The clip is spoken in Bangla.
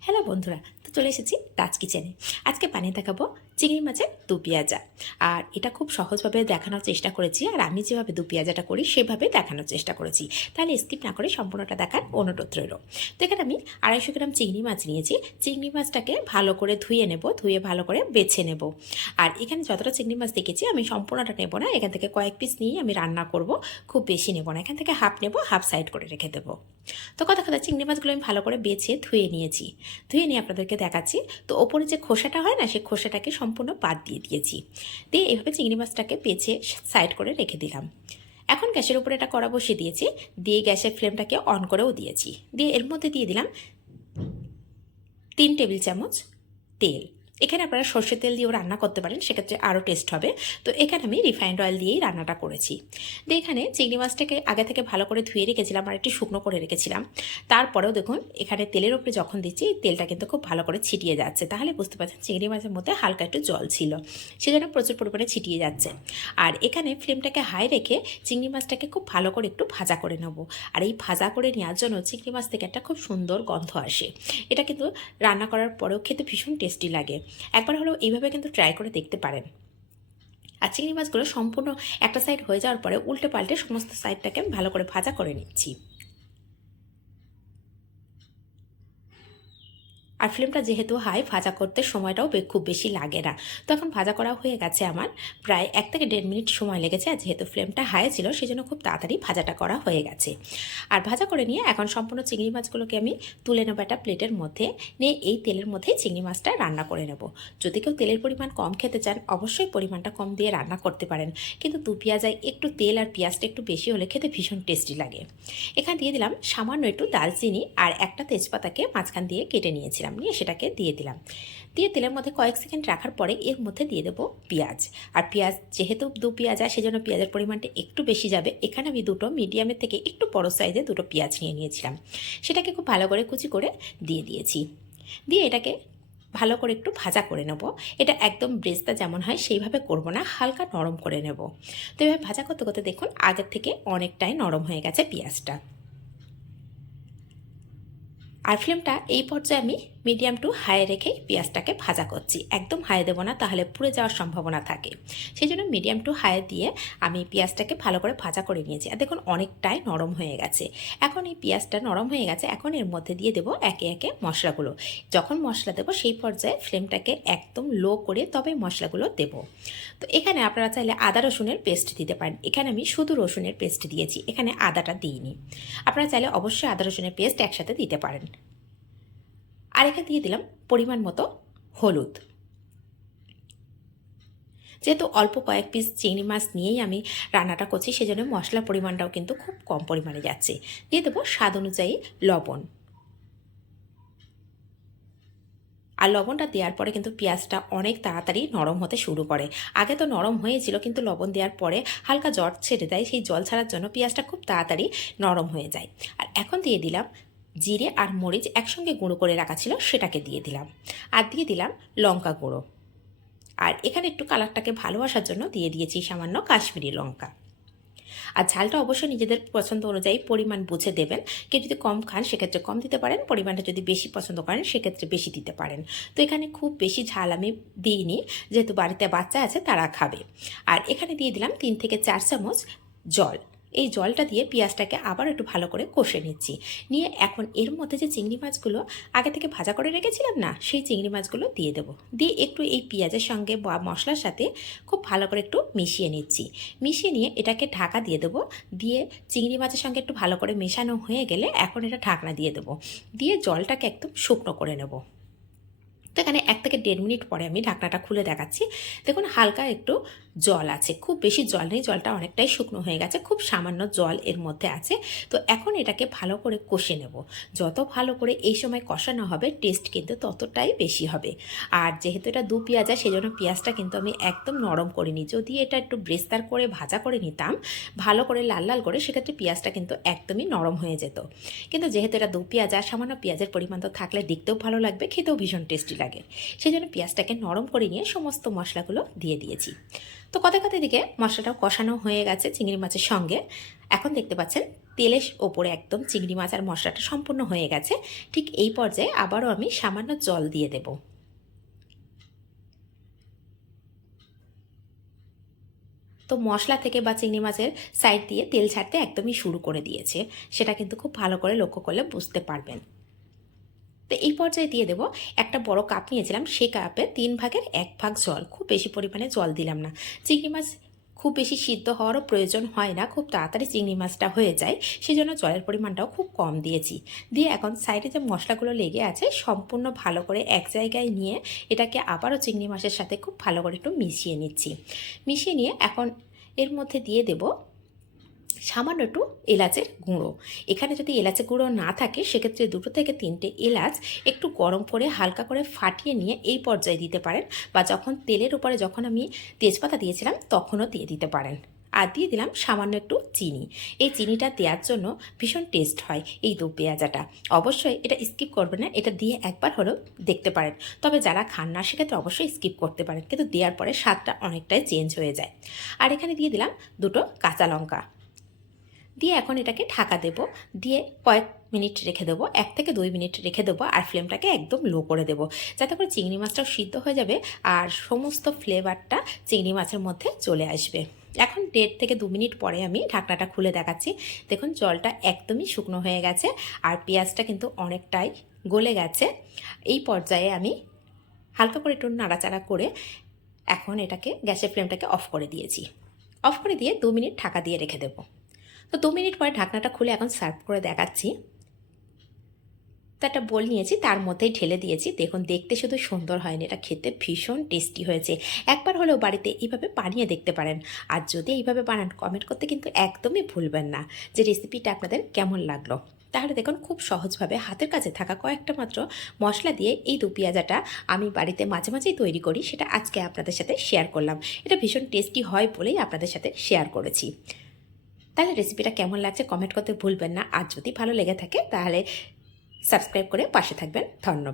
হ্যালো বন্ধুরা, তো চলে এসেছি তাজ কিচেনে আজকে বানিয়ে দেখাবো চিংড়ি মাছের দু পেঁয়াজা। আর এটা খুব সহজভাবে দেখানোর চেষ্টা করেছি, আর আমি যেভাবে দু পেঁয়াজাটা করি, সেভাবে দেখানোর চেষ্টা করেছি। তাহলে স্কিপ না করে সম্পূর্ণটা দেখার অনুরোধ রইল। তো এখানে আমি আড়াইশো গ্রাম চিংড়ি মাছ নিয়েছি। চিংড়ি মাছটাকে ভালো করে ধুয়ে নেব, ধুয়ে ভালো করে বেছে নেব। আর এখানে যতটা চিংড়ি মাছ দেখেছি, আমি সম্পূর্ণটা নেব না। এখান থেকে কয়েক পিস নিয়ে আমি রান্না করব, খুব বেশি নেব না। এখান থেকে হাফ নেব হাফ সাইড করে রেখে দেবো। তো কথা কথা চিংড়ি মাছগুলো আমি ভালো করে বেছে ধুয়ে নিয়েছি। ধুয়ে নিয়ে আপনাদেরকে দেখাচ্ছি। তো ওপরে যে খোসাটা হয় না, সেই খোসাটাকে সম্পূর্ণ বাদ দিয়ে দিয়েছি। দিয়ে এইভাবে চিংড়ি মাছটাকে বেছে সাইড করে রেখে দিলাম। এখন গ্যাসের উপরে এটা কড়া বসিয়ে দিয়েছি। দিয়ে গ্যাসের ফ্লেমটাকে অন করেও দিয়েছি। দিয়ে এর মধ্যে দিয়ে দিলাম তিন টেবিল চামচ তেল। এখানে আপনারা সর্ষের তেল দিয়েও রান্না করতে পারেন, সেক্ষেত্রে আরও টেস্ট হবে। তো এখানে আমি রিফাইন্ড অয়েল দিয়েই রান্নাটা করেছি। দিয়ে এখানে চিংড়ি মাছটাকে আগে থেকে ভালো করে ধুয়ে রেখেছিলাম আর একটু শুকনো করে রেখেছিলাম। তারপরেও দেখুন, এখানে তেলের উপরে যখন দিচ্ছি, তেলটা কিন্তু খুব ভালো করে ছিটিয়ে যাচ্ছে। তাহলে বুঝতে পারছেন চিংড়ি মাছের মধ্যে হালকা একটু জল ছিল, সেজন্য প্রচুর পরিমাণে ছিটিয়ে যাচ্ছে। আর এখানে ফ্লেমটাকে হাই রেখে চিংড়ি মাছটাকে খুব ভালো করে একটু ভাজা করে নেব। আর এই ভাজা করে নেওয়ার জন্য চিংড়ি মাছ থেকে একটা খুব সুন্দর গন্ধ আসে। এটা কিন্তু রান্না করার পরেও খেতে ভীষণ টেস্টি লাগে। একবার হলেও এইভাবে কিন্তু ট্রাই করে দেখতে পারেন। আর চিংড়ি মাছগুলো সম্পূর্ণ একটা সাইড হয়ে যাওয়ার পরে উল্টে পাল্টে সমস্ত সাইডটাকে আমি ভালো করে ভাজা করে নিচ্ছি। আর ফ্লেমটা যেহেতু হাই ভাজা করতে সময়টাও খুব বেশি লাগে না। তখন ভাজা করা হয়ে গেছে আমার। প্রায় এক থেকে দেড় মিনিট সময় লেগেছে, আর যেহেতু ফ্লেমটা হাই ছিল, সেজন্য খুব তাড়াতাড়ি ভাজাটা করা হয়ে গেছে। আর ভাজা করে নিয়ে এখন সম্পূর্ণ চিংড়ি মাছগুলোকে আমি তুলে নেব একটা প্লেটের মধ্যে। নিয়ে এই তেলের মধ্যেই চিংড়ি মাছটা রান্না করে নেব। যদি কেউ তেলের পরিমাণ কম খেতে চান, অবশ্যই পরিমাণটা কম দিয়ে রান্না করতে পারেন। কিন্তু দু পেঁয়াজায় একটু তেল আর পেঁয়াজটা একটু বেশি হলে খেতে ভীষণ টেস্টি লাগে। এখানে দিয়ে দিলাম সামান্য একটু দালচিনি আর একটা তেজপাতাকে মাঝখান দিয়ে কেটে নিয়েছিলাম। নিয়ে সেটাকে দিয়ে দিলাম। দিয়ে তেলের মধ্যে কয়েক সেকেন্ড রাখার পরে এর মধ্যে দিয়ে দেবো পেঁয়াজ। আর পেঁয়াজ, যেহেতু দু পেঁয়াজ আছে, সেজন্য পেঁয়াজের পরিমাণটা একটু বেশি যাবে। এখানে আমি দুটো মিডিয়ামের থেকে একটু বড় সাইজে দুটো পেঁয়াজ নিয়ে নিয়েছিলাম। সেটাকে খুব ভালো করে কুচি করে দিয়ে দিয়েছি। দিয়ে এটাকে ভালো করে একটু ভাজা করে নেব। এটা একদম ব্রেস্তা যেমন হয়, সেইভাবে করব না, হালকা নরম করে নেব। তো এভাবে ভাজা করতে করতে দেখুন, আগের থেকে অনেকটাই নরম হয়ে গেছে পেঁয়াজটা। আর ফ্লেমটা এই পর্যায়ে আমি মিডিয়াম টু হাই রেখে পেঁয়াজটাকে ভাজা করছি। একদম হাই দেবো না, তাহলে পুড়ে যাওয়ার সম্ভাবনা থাকে। সেই জন্য মিডিয়াম টু হাই দিয়ে আমি পেঁয়াজটাকে ভালো করে ভাজা করে নিয়েছি। আর দেখুন, অনেকটাই নরম হয়ে গেছে। এখন এই পেঁয়াজটা নরম হয়ে গেছে, এখন এর মধ্যে দিয়ে দেবো একে একে মশলাগুলো। যখন মশলা দেবো, সেই পর্যায়ে ফ্লেমটাকে একদম লো করে তবে মশলাগুলো দেবো। তো এখানে আপনারা চাইলে আদা, রসুনের পেস্ট দিতে পারেন। এখানে আমি শুধু রসুনের পেস্ট দিয়েছি, এখানে আদাটা দিইনি। আপনারা চাইলে অবশ্যই আদা, রসুনের পেস্ট একসাথে দিতে পারেন। আর এখানে দিয়ে দিলাম পরিমাণ মতো হলুদ। যেহেতু অল্প কয়েক পিস চিংড়ি মাছ নিয়েই আমি রান্নাটা করছি, সেজন্য মশলার পরিমাণটাও কিন্তু খুব কম পরিমাণে যাচ্ছে। দিয়ে দেবো স্বাদ অনুযায়ী লবণ। আর লবণটা দেওয়ার পরে কিন্তু পেঁয়াজটা অনেক তাড়াতাড়ি নরম হতে শুরু করে। আগে তো নরম হয়েছিল, কিন্তু লবণ দেওয়ার পরে হালকা জল ছেড়ে দেয়, সেই জল ছাড়ার জন্য পেঁয়াজটা খুব তাড়াতাড়ি নরম হয়ে যায়। আর এখন দিয়ে দিলাম জিরে আর মরিচ একসঙ্গে গুঁড়ো করে রাখা ছিল, সেটাকে দিয়ে দিলাম। আর দিয়ে দিলাম লঙ্কা গুঁড়ো। আর এখানে একটু কালারটাকে ভালোবাসার জন্য দিয়ে দিয়েছি সামান্য কাশ্মীরি লঙ্কা। আর ঝালটা অবশ্যই নিজেদের পছন্দ অনুযায়ী পরিমাণ বুঝে দেবেন। কেউ যদি কম খান, সেক্ষেত্রে কম দিতে পারেন, পরিমাণটা যদি বেশি পছন্দ করেন, সেক্ষেত্রে বেশি দিতে পারেন। তো এখানে খুব বেশি ঝাল আমি দিইনি, যেহেতু বাড়িতে বাচ্চা আছে, তারা খাবে। আর এখানে দিয়ে দিলাম তিন থেকে চার চামচ জল। এই জলটা দিয়ে পেঁয়াজটাকে আবার একটু ভালো করে কষে নিচ্ছি। নিয়ে এখন এর মধ্যে যে চিংড়ি মাছগুলো আগে থেকে ভাজা করে রেখেছিলাম না, সেই চিংড়ি মাছগুলো দিয়ে দেবো। দিয়ে একটু এই পেঁয়াজের সঙ্গে বা মশলার সাথে খুব ভালো করে একটু মিশিয়ে নিচ্ছি। মিশিয়ে নিয়ে এটাকে ঢাকা দিয়ে দেবো। দিয়ে চিংড়ি মাছের সঙ্গে একটু ভালো করে মেশানো হয়ে গেলে এখন এটা ঢাকনা দিয়ে দেবো। দিয়ে জলটাকে একদম শুকনো করে নেব। তো এখানে এক থেকে দেড় মিনিট পরে আমি ঢাকনাটা খুলে দেখাচ্ছি। দেখুন, হালকা একটু জল আছে। খুব বেশি জল নেই, জলটা অনেকটাই শুকনো হয়ে গেছে। খুব সামান্য জল এর মধ্যে আছে। তো এখন এটাকে ভালো করে কষে নেব। যত ভালো করে এই সময় কষানো হবে টেস্ট কিন্তু ততটাই বেশি হবে। আর যেহেতু এটা দু পেঁয়াজা সেই জন্য পেঁয়াজটা কিন্তু আমি একদম নরম করিনি যদি এটা একটু ব্রেস্তার করে ভাজা করে নিতাম, ভালো করে লাল লাল করে, সেক্ষেত্রে পেঁয়াজটা কিন্তু একদমই নরম হয়ে যেত। কিন্তু যেহেতু এটা দু পেঁয়াজা সামান্য পেঁয়াজের পরিমাণ তো থাকলে দেখতেও ভালো লাগবে, খেতেও ভীষণ টেস্টি লাগে। সেই জন্য পেঁয়াজটাকে নরম করে নিয়ে সমস্ত মশলাগুলো দিয়ে দিয়েছি। তো কথা কথা দিকে মশলাটাও কষানো হয়ে গেছে চিংড়ি মাছের সঙ্গে। এখন দেখতে পাচ্ছেন তেলের ওপরে একদম চিংড়ি মাছ আর মশলাটা সম্পূর্ণ হয়ে গেছে। ঠিক এই পর্যায়ে আবারও আমি সামান্য জল দিয়ে দেব। তো মশলা থেকে বা চিংড়ি মাছের সাইড দিয়ে তেল ছাড়তে একদমই শুরু করে দিয়েছে। সেটা কিন্তু খুব ভালো করে লক্ষ্য করলে বুঝতে পারবেন। তো এই পর্যায়ে দিয়ে দেবো একটা বড় কাপ নিয়েছিলাম, সেই কাপে তিন ভাগের এক ভাগ জল। খুব বেশি পরিমাণে জল দিলাম না। চিংড়ি মাছ খুব বেশি সিদ্ধ হওয়ারও প্রয়োজন হয় না, খুব তাড়াতাড়ি চিংড়ি মাছটা হয়ে যায় সেই জন্য জলের পরিমাণটাও খুব কম দিয়েছি। দিয়ে এখন সাইডে যে মশলাগুলো লেগে আছে, সম্পূর্ণ ভালো করে এক জায়গায় নিয়ে এটাকে আবারও চিংড়ি মাছের সাথে খুব ভালো করে একটু মিশিয়ে নিচ্ছি। মিশিয়ে নিয়ে এখন এর মধ্যে দিয়ে দেবো সামান্য একটু এলাচের গুঁড়ো। এখানে যদি এলাচের গুঁড়ো না থাকে, সেক্ষেত্রে দুটো থেকে তিনটে এলাচ একটু গরম করে হালকা করে ফাটিয়ে নিয়ে এই পর্যায়ে দিতে পারেন বা যখন তেলের উপরে যখন আমি তেজপাতা দিয়েছিলাম, তখনও দিয়ে দিতে পারেন। আর দিয়ে দিলাম সামান্য একটু চিনি। এই চিনিটা দেওয়ার জন্য ভীষণ টেস্ট হয় এই দু পেঁয়াজাটা। অবশ্যই এটা স্কিপ করবে না, এটা দিয়ে একবার হলেও দেখতে পারেন। তবে যারা খান না, সেক্ষেত্রে অবশ্যই স্কিপ করতে পারেন। কিন্তু দেওয়ার পরে স্বাদটা অনেকটাই চেঞ্জ হয়ে যায়। আর এখানে দিয়ে দিলাম দুটো কাঁচা লঙ্কা। দিয়ে এখন এটাকে ঢাকা দেব। দিয়ে কয়েক মিনিট রেখে দেবো, এক থেকে দুই মিনিট রেখে দেবো আর ফ্লেমটাকে একদম লো করে দেবো। যাতে করে চিংড়ি মাছটাও সিদ্ধ হয়ে যাবে আর সমস্ত ফ্লেভারটা চিংড়ি মাছের মধ্যে চলে আসবে। এখন দেড় থেকে দু মিনিট পরে আমি ঢাকনাটা খুলে দেখাচ্ছি। দেখুন, জলটা একদমই শুকনো হয়ে গেছে আর পেঁয়াজটা কিন্তু অনেকটাই গলে গেছে। এই পর্যায়ে আমি হালকা করে একটু নাড়াচাড়া করে এখন এটাকে গ্যাসের ফ্লেমটাকে অফ করে দিয়েছি। অফ করে দিয়ে দু মিনিট ঢাকা দিয়ে রেখে দেবো। তো দু মিনিট পরে ঢাকনাটা খুলে এখন সার্ভ করে দেখাচ্ছি। তো একটা বোল নিয়েছি, তার মধ্যেই ঢেলে দিয়েছি। দেখুন, দেখতে শুধু সুন্দর হয়নি, এটা খেতে ভীষণ টেস্টি হয়েছে। একবার হলেও বাড়িতে এইভাবে বানিয়ে দেখতে পারেন। আর যদি এইভাবে বানান কমেন্ট করতে কিন্তু একদমই ভুলবেন না। যে রেসিপিটা আপনাদের কেমন লাগল? তাহলে দেখুন, খুব সহজভাবে হাতের কাছে থাকা কয়েকটা মাত্র মশলা দিয়ে এই দু পেঁয়াজাটা আমি বাড়িতে মাঝে মাঝেই তৈরি করি। সেটা আজকে আপনাদের সাথে শেয়ার করলাম। এটা ভীষণ টেস্টি হয় বলেই আপনাদের সাথে শেয়ার করেছি। তাহলে রেসিপিটা কেমন লাগছে কমেন্ট করতে ভুলবেন না। আর যদি ভালো লেগে থাকে, তাহলে সাবস্ক্রাইব করে পাশে থাকবেন। ধন্যবাদ।